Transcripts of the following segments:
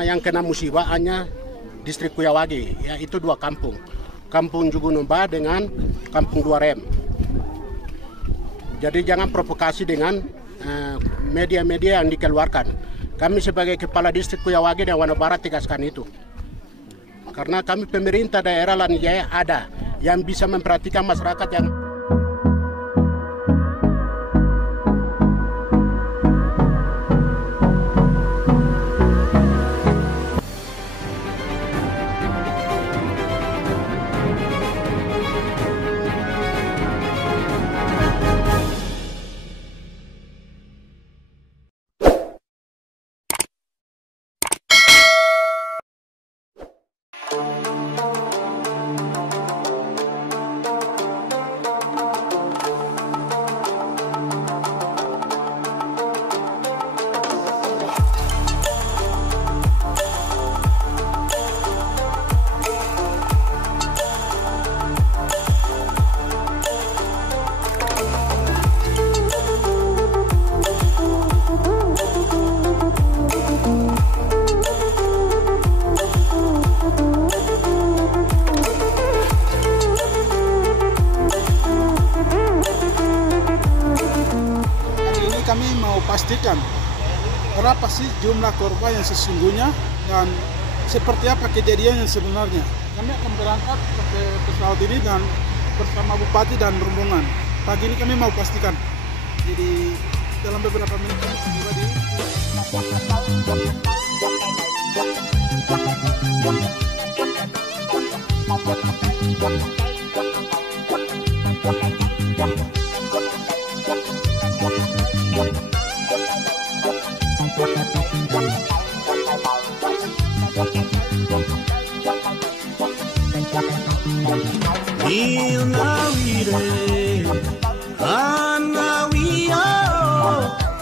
Yang kena musibah hanya distrik Kuyawagi, yaitu 2 kampung. Kampung Jugunumba dengan Kampung Duarem. Jadi jangan provokasi dengan media-media yang dikeluarkan. Kami sebagai kepala distrik Kuyawagi dan Wana Barat tegaskan itu. Karena kami pemerintah daerah Lanijaya ada yang bisa memperhatikan masyarakat yang kami mau pastikan berapa sih jumlah korban yang sesungguhnya dan seperti apa kejadian yang sebenarnya. Kami akan berangkat ke pesawat ini dan bersama Bupati dan rombongan. Pagi ini kami mau pastikan. Jadi dalam beberapa menit kami tiba di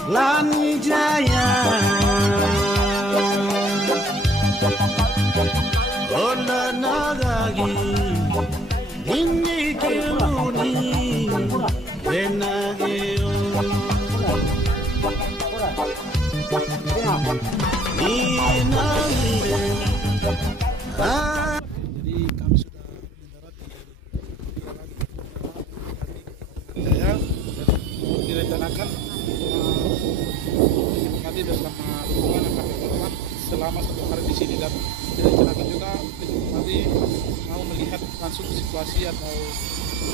Lanijaya Ola nagagi Inni keluni Benageo Jadi kami sudah mendarat di Jaya dan direncanakan Bupati bersama rombongan akan berkorban selama 1 hari di sini dan direncanakan juga Bupati mau melihat langsung situasi atau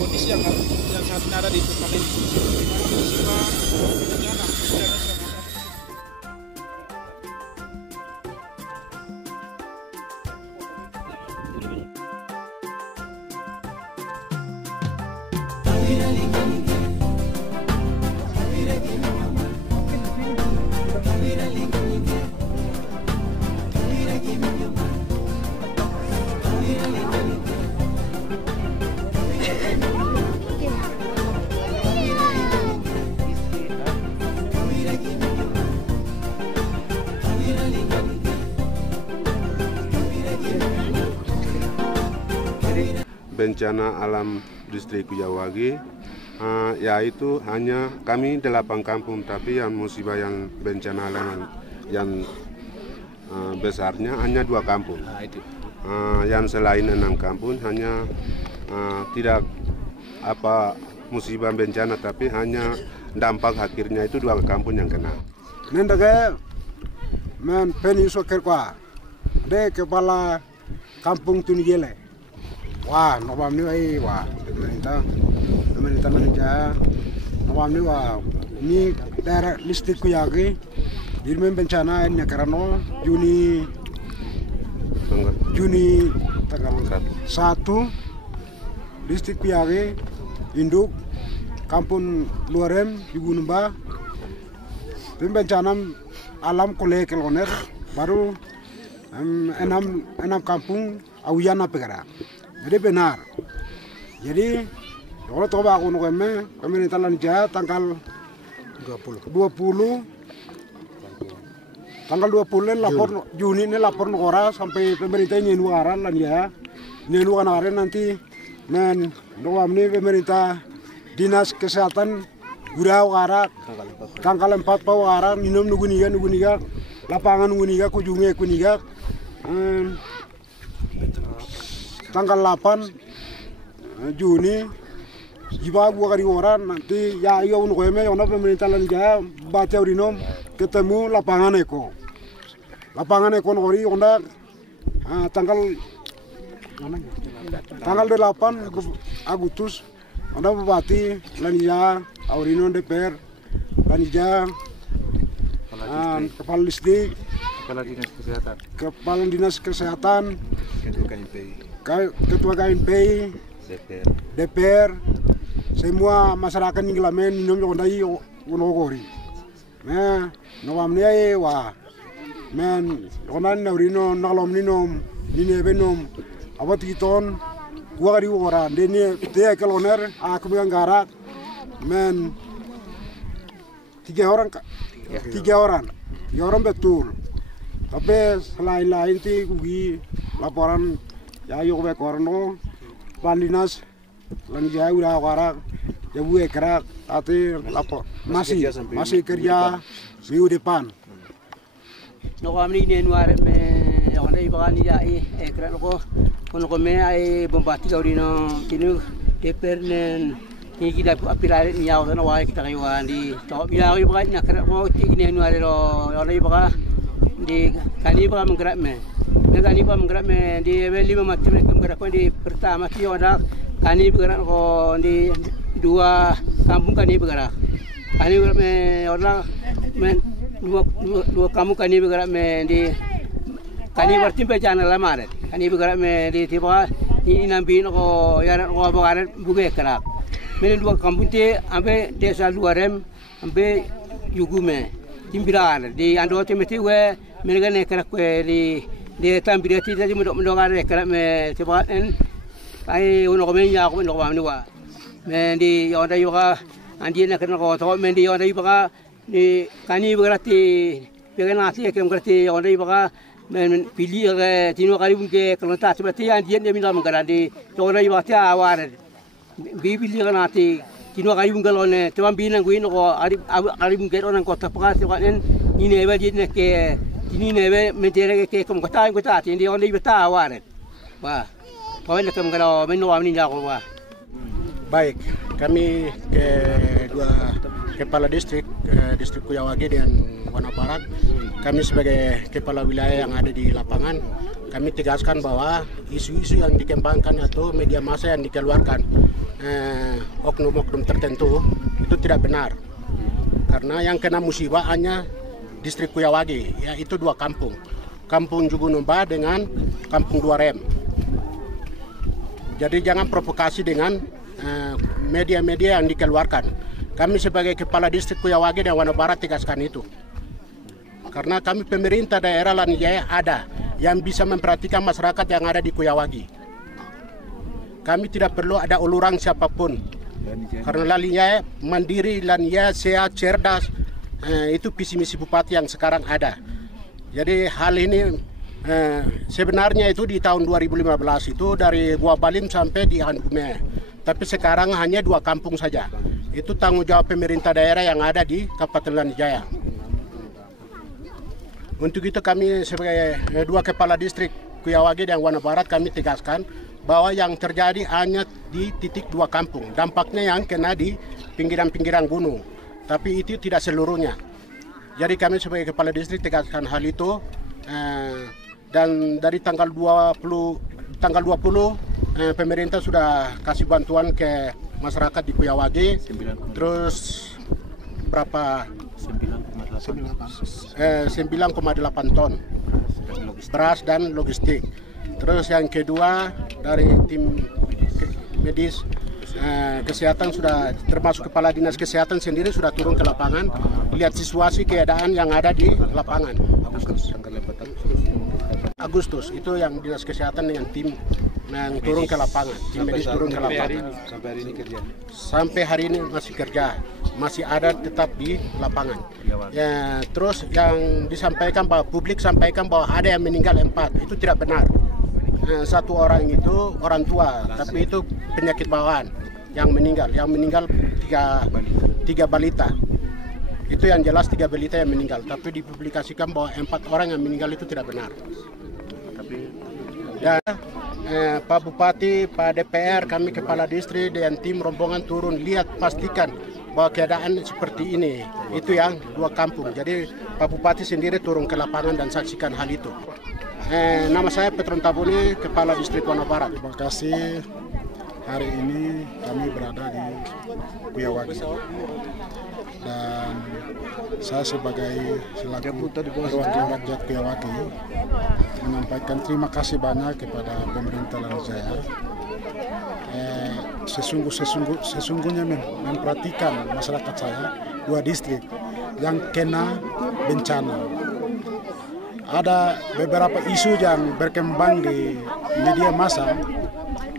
kondisi yang saat ini ada di tempat ini. Bencana bencana alam distrik Kuyawagi, yaitu hanya kami 8 kampung, tapi yang musibah yang bencana alam yang besarnya hanya 2 kampung. Yang selain 6 kampung hanya tidak apa musibah bencana, tapi hanya dampak akhirnya itu 2 kampung yang kena. Nendage men peniso kerkwa de kepala kampung Tunigele. Wah, nobam ni ai wah, pemerintah Lanijaya, nobam ni wah, ni daerah distrik Kuyawagi, dirmen bencana ini karena Juni tanggal 1 distrik Kuyawagi, induk kampung Duarem, Jugunumba, bencana alam kolek keloner, baru 6 kampung Awiyana Pegara. Jadi benar. Jadi kalau coba aku nukeme pemerintah Lanijaya tanggal 20 lapor Juni ini lapor negara sampai pemerintah nyenu aran Lanijaya nyenu aran nanti men doam ini pemerintah dinas kesehatan gurau arak tanggal 4 pau arak minum nuguniga lapangan Kuniga kujungnya Kuniga tanggal 8 Juni jiwa gua kali orang nanti ya iya untuk kami yang pemerintah Lanijaya baca urinom ketemu lapangan Eko nori onda tanggal 8 Agustus onda bupati Lanijaya Aurino DPR Lanijaya kepala distrik kepala dinas kesehatan ketua KNPI DPR semua masyarakat yang ngelamen minum yang ondai unogori nah nawamnya wa men onan naurino nakalom ninom benom awat kiton gua kari orang deni dia keloner aku bilang garak men 3 orang betul tapi selain ti kugi laporan ya yuk be korno Pandinas Lanijaya udah warak ya bu kerak tapi lapor masih kerja minggu depan no kami ini nuar me onda ibagan ya kerak ko me ai bombati gaurino kinu DPR nen ni kita apilare ni yaw na wa kita kayuan di to bilang ibagan na kerak ko ini nuar ro onda ibaga di kani ibaga menggerak me kani ibaga menggerak me di 5 mati me menggerak ko di pertama ti onda kani bergerak ko di 2 kampung kani bergerak me orang men 2 kampung kani bergerak me di kani berarti pejana lama deh kani bergerak me di tiba ini nampi ko yaran ko bakaran buge kerak men 2 kampung te ambe desa 2 rem ambe yugume timbiran di ando temeti we menegane kerak we di tambirati jadi mendokare kerak me tiba ai uno komen ya ko no pamni wa men di onda yoga andi na kan ko to men di onda ibaga ni kani berarti pegana ati ke berarti onda ibaga men pilih ke tino kali ke kalau tak seperti andi ni minta mengara di onda ibaga ta awar bi pilih kan ati tino kali galone teman binan guin ko ari mungkin orang kota pekas kan ni nebe di ke ini nebe mentere ke kom kota ati di onda ibaga ta awar wah Kawan nak kalau menawar ni jago wah. Baik, kami kepala distrik Kuyawage dan Wana Barat, kami sebagai kepala wilayah yang ada di lapangan, kami tegaskan bahwa isu-isu yang dikembangkan atau media massa yang dikeluarkan oknum-oknum tertentu itu tidak benar. Karena yang kena musibah hanya distrik Kuyawage, yaitu 2 kampung, Kampung Jugunomba dengan Kampung 2 Rem. Jadi jangan provokasi dengan media-media yang dikeluarkan. Kami sebagai kepala distrik Kuyawage dan Wana Barat tegaskan itu. Karena kami pemerintah daerah Lanijaya ada yang bisa memperhatikan masyarakat yang ada di Kuyawage. Kami tidak perlu ada uluran siapapun. Karena Lanijaya mandiri, Lanijaya sehat, cerdas, itu visi misi bupati yang sekarang ada. Jadi hal ini sebenarnya itu di tahun 2015 itu dari Gua Balim sampai di Handume. Tapi sekarang hanya 2 kampung saja. Itu tanggung jawab pemerintah daerah yang ada di Kabupaten Lanijaya. Untuk itu kami sebagai 2 kepala distrik Kuyawage dan Wana Barat kami tegaskan bahwa yang terjadi hanya di titik 2 kampung. Dampaknya yang kena di pinggiran-pinggiran gunung. Tapi itu tidak seluruhnya. Jadi kami sebagai kepala distrik tegaskan hal itu. Dan dari tanggal 20 pemerintah sudah kasih bantuan ke masyarakat di Kuyawage. Terus berapa 9,8 ton beras dan logistik. Terus yang kedua dari tim medis kesehatan sudah termasuk kepala dinas kesehatan sendiri sudah turun ke lapangan lihat situasi keadaan yang ada di lapangan. Agustus itu yang dinas kesehatan dengan tim yang turun ke lapangan, tim medis turun ke lapangan. Sampai hari ini kerja. Sampai hari ini masih kerja, masih ada tetap di lapangan. Ya, terus yang disampaikan bahwa publik sampaikan bahwa ada yang meninggal 4, itu tidak benar. 1 orang itu orang tua, tapi itu penyakit bawaan yang meninggal 3 balita. Itu yang jelas 3 balita yang meninggal, tapi dipublikasikan bahwa 4 orang yang meninggal itu tidak benar. Dan Pak Bupati, Pak DPR, kami kepala distrik dan tim rombongan turun lihat pastikan bahwa keadaan seperti ini. Itu yang 2 kampung. Jadi Pak Bupati sendiri turun ke lapangan dan saksikan hal itu. Nama saya Petron Tabuni, kepala distrik Wana Barat. Terima kasih. Hari ini kami berada di Kuyawaki dan saya sebagai selaku perwakilan rakyat Kuyawaki menyampaikan terima kasih banyak kepada pemerintah Lanijaya. Sesungguhnya memperhatikan masyarakat saya 2 distrik yang kena bencana. Ada beberapa isu yang berkembang di media massa.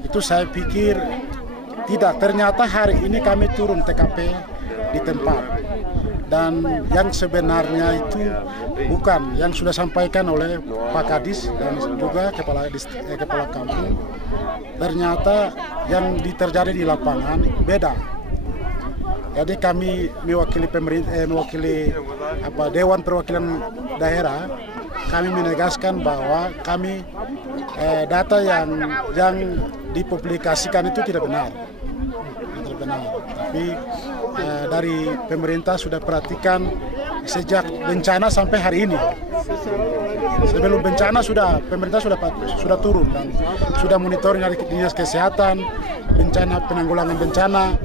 Itu saya pikir tidak, ternyata hari ini kami turun TKP di tempat dan yang sebenarnya itu bukan yang sudah sampaikan oleh Pak Kadis dan juga kepala kampung. Ternyata yang terjadi di lapangan beda. Jadi kami mewakili pemerintah, Dewan Perwakilan Daerah, kami menegaskan bahwa kami data yang dipublikasikan itu tidak benar. Tapi dari pemerintah sudah perhatikan sejak bencana sampai hari ini. Sebelum bencana pemerintah sudah turun dan sudah monitoring dari dinas kesehatan, penanggulangan bencana.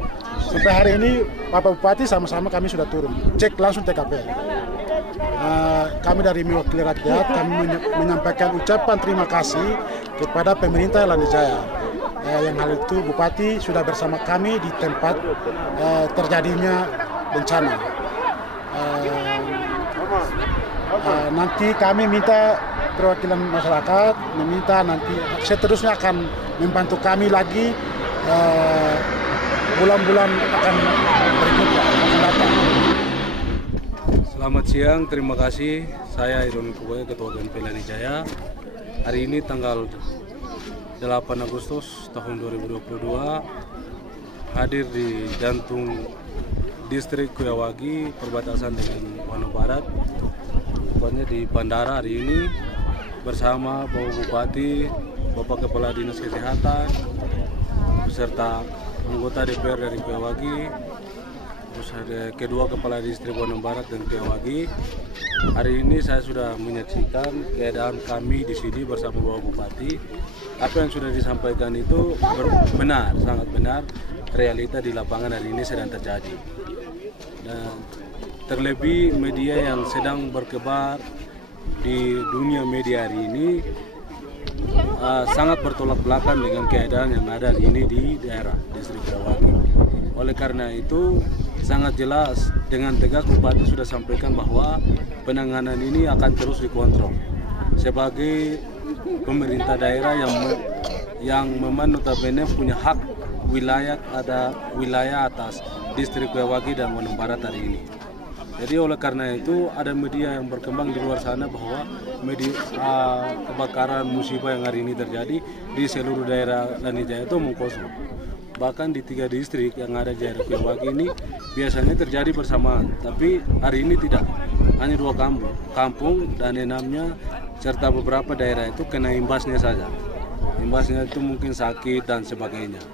Sampai hari ini Bapak Bupati sama-sama kami sudah turun, cek langsung TKP. Kami dari mewakili rakyat, kami menyampaikan ucapan terima kasih kepada pemerintah Lanijaya. Yang hal itu Bupati sudah bersama kami di tempat terjadinya bencana. Nanti kami minta perwakilan masyarakat, meminta nanti seterusnya akan membantu kami lagi bulan-bulan akan berikutnya akan datang. Selamat siang, terima kasih. Saya Ironi Kuboya, Ketua GMP Lanijaya. Hari ini tanggal 8 Agustus tahun 2022 hadir di jantung distrik Kuyawaki, perbatasan dengan Wana Barat, tepatnya di bandara hari ini bersama Bapak Bupati, Bapak Kepala Dinas Kesehatan, beserta anggota DPR dari Kuyawaki, terus ada kedua Kepala Distrik Wana Barat dan Kuyawaki. Hari ini saya sudah menyaksikan keadaan kami di sini bersama Bapak Bupati. Apa yang sudah disampaikan itu benar, sangat benar. Realita di lapangan hari ini sedang terjadi. Dan terlebih media yang sedang berkebar di dunia media hari ini sangat bertolak belakang dengan keadaan yang ada hari ini di daerah distrik Kuyawaki. Oleh karena itu sangat jelas dengan tegas Bupati sudah sampaikan bahwa penanganan ini akan terus dikontrol. Sebagai pemerintah daerah yang memang notabene punya hak wilayah atas distrik Kuyawaki dan Wana Barat hari ini. Jadi oleh karena itu ada media yang berkembang di luar sana bahwa kebakaran musibah yang hari ini terjadi di seluruh daerah Lanijaya itu omong kosong. Bahkan di 3 distrik yang ada di daerah Kuyawaki ini biasanya terjadi bersamaan, tapi hari ini tidak. Hanya 2 kampung dan enamnya serta beberapa daerah itu kena imbasnya saja. Imbasnya itu mungkin sakit dan sebagainya.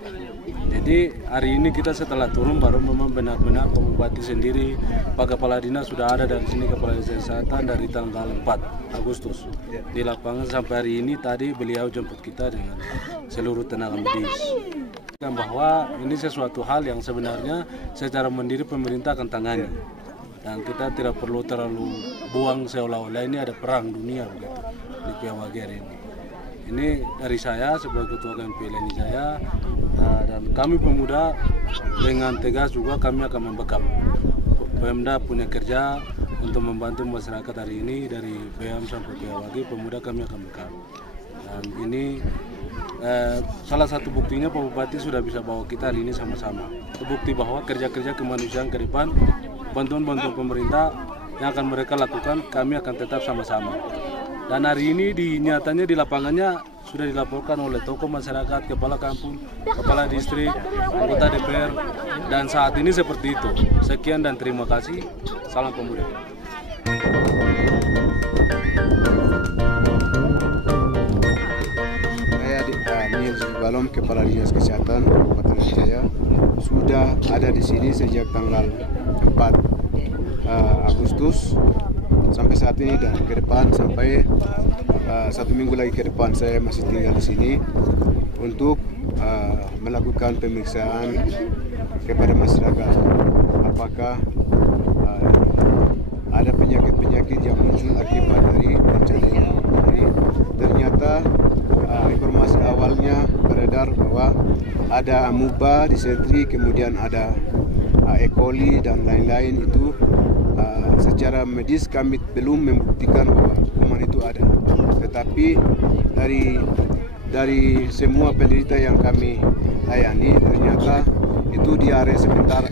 Jadi hari ini kita setelah turun baru memang benar-benar Pak Bupati sendiri, Pak Kepala Dinas sudah ada dari sini, Kepala Dinas Kesehatan dari tanggal 4 Agustus di lapangan sampai hari ini. Tadi beliau jemput kita dengan seluruh tenaga medis. Bahwa ini sesuatu hal yang sebenarnya secara mandiri pemerintah akan tangani. Dan kita tidak perlu terlalu buang seolah-olah ini ada perang dunia begitu di Kuyawaki hari ini. Ini dari saya sebagai Ketua GMP Lanijaya, dan kami pemuda dengan tegas juga kami akan membackup. Pemda punya kerja untuk membantu masyarakat hari ini dari BEAM sampai Kuyawaki, pemuda kami akan backup. Dan ini salah satu buktinya Pak Bupati sudah bisa bawa kita hari ini sama-sama. Itu bukti bahwa kerja-kerja kemanusiaan ke depan, bantuan-bantuan pemerintah yang akan mereka lakukan, kami akan tetap sama-sama. Dan hari ini nyatanya di lapangannya sudah dilaporkan oleh tokoh masyarakat, kepala kampung, kepala distrik, anggota DPR, dan saat ini seperti itu. Sekian dan terima kasih. Salam pemuda. Saya Nils Balom, Kepala Dinas Kesehatan Kabupaten Jaya, sudah ada di sini sejak tanggal 4 Agustus sampai saat ini, dan ke depan sampai 1 minggu lagi ke depan saya masih tinggal di sini untuk melakukan pemeriksaan kepada masyarakat apakah ada penyakit-penyakit yang muncul akibat dari bencana ini. Ternyata informasi awalnya beredar bahwa ada amuba, disentri, kemudian ada E. coli dan lain-lain. Itu secara medis kami belum membuktikan bahwa kuman itu ada. Tetapi dari semua penderita yang kami layani, ternyata itu diare sebentar,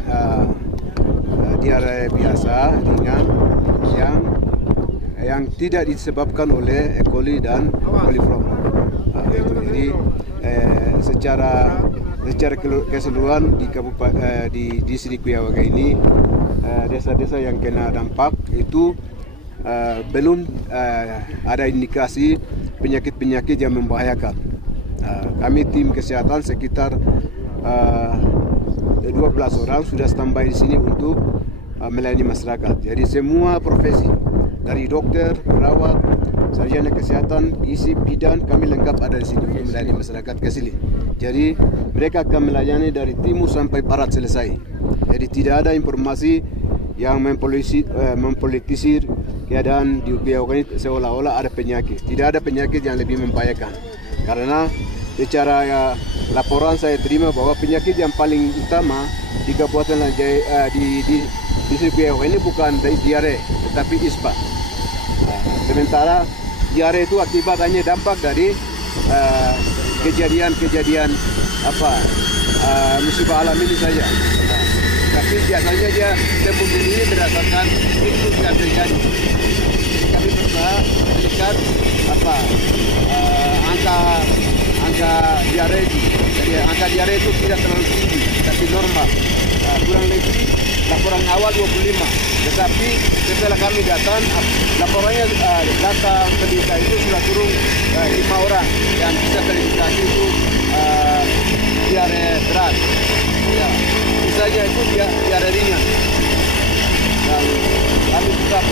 diare biasa ringan yang tidak disebabkan oleh E. coli dan coliform. Jadi secara keseluruhan di distrik Kuyawaga ini, desa-desa yang kena dampak itu belum ada indikasi penyakit-penyakit yang membahayakan. Kami tim kesehatan sekitar 12 orang sudah standby di sini untuk melayani masyarakat. Jadi semua profesi, dari dokter, perawat, sarjana kesehatan, isi bidan, kami lengkap ada di sini untuk melayani masyarakat ke sini. Jadi mereka akan melayani dari timur sampai barat selesai. Jadi tidak ada informasi yang mempolitisir keadaan di Kuyawaga ini seolah-olah ada penyakit. Tidak ada penyakit yang lebih membahayakan. Karena secara laporan saya terima bahwa penyakit yang paling utama di Kabupaten Lanjaya di distrik Kuyawaga ini bukan diare, tetapi ispa. Sementara diare itu akibat hanya dampak dari kejadian-kejadian musibah alam ini saja. Tapi biasanya dia sembuh ini berdasarkan itu yang terjadi. Kami berusaha meningkat angka diare itu. Jadi angka diare itu tidak terlalu tinggi, tapi normal. Kurang lebih laporan awal 25. Tetapi setelah kami datang, laporannya data penderita itu sudah turun 5 orang yang bisa terindikasi itu diare berat. Ya, sisanya itu diare ringan. Dan kami tetap